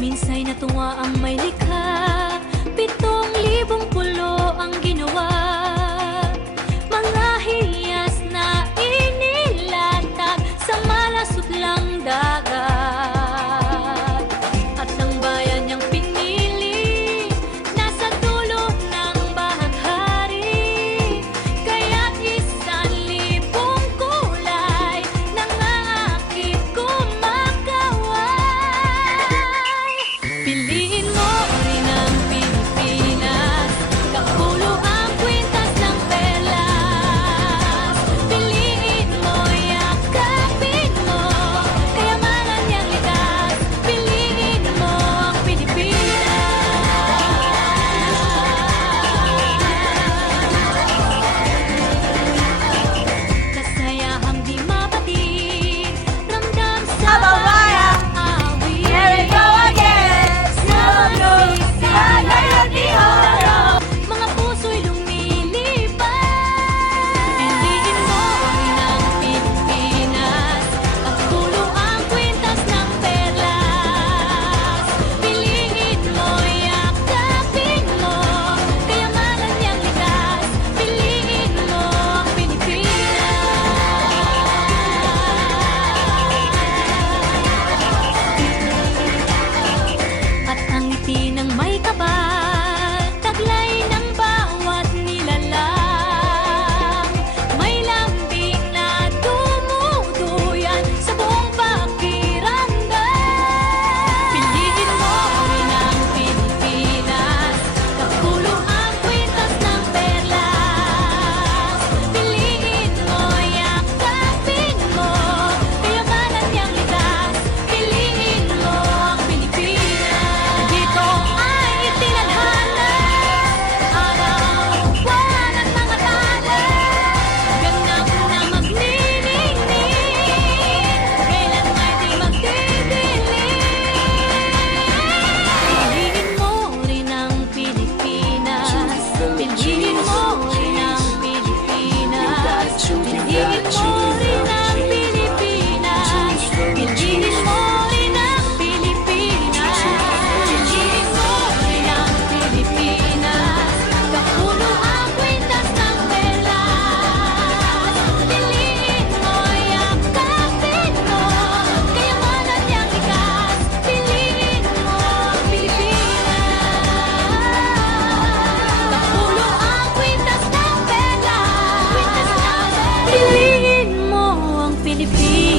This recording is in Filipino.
Minsa'y natuwa ang may likha, 7,000 pulo ang ginawa. Mga hiyas na inilatag sa malasutlang dagat. At ang bayan niyang pinili, nasa dulo ng bahaghari. Kaya't 1,000 kulay nangangakit kumakaway. Piliin mo rin ang Pilipinas, kapulo ang kwintas ng perlas. Piliin mo, yakapin mo, kayamanan niyang likas. Piliin mo ang Pilipinas. Kasayahang di mapatid, ramdam sa Kababayan! awit. Here we go again! Sinabog sa ngayon ni Horo! Mga puso'y lumilipad. Piliin mo rin ang Pilipinas, kapulo ang kwintas ng perlas. Piliin mo, yakapin mo, kayamanan niyang likas. Piliin mo ang Pilipinas. At ang ngiti ng may kapal, taglay ng bawat nilalang. May lambing na dumuduyan sa buong pakiramdam. Piliin mo rin ang Pilipinas, kapulo ang kwintas ng perlas. Piliin mo, yakapin mo, kayamanan niyang likas. Piliin mo ang Pilipinas. Dito ay itinadhana, araw-buwan at mga tala. Ganap na magniningning, kailan ay di magdidilim. Piliin mo rin ang Pilipinas, piliin mo rin ang Pilipinas, piliin mo rin ang Pilipinas, piliin mo rin ang Pilipinas, piliin mo rin ang Pilipinas, kapulo ang kwintas ng perlas. Piliin mo, yakapin mo, kayamanan niyang likas. Piliin mo ang Pilipinas, kapulo ang kwintas ng perlas. Piliin mo ang Pilipinas.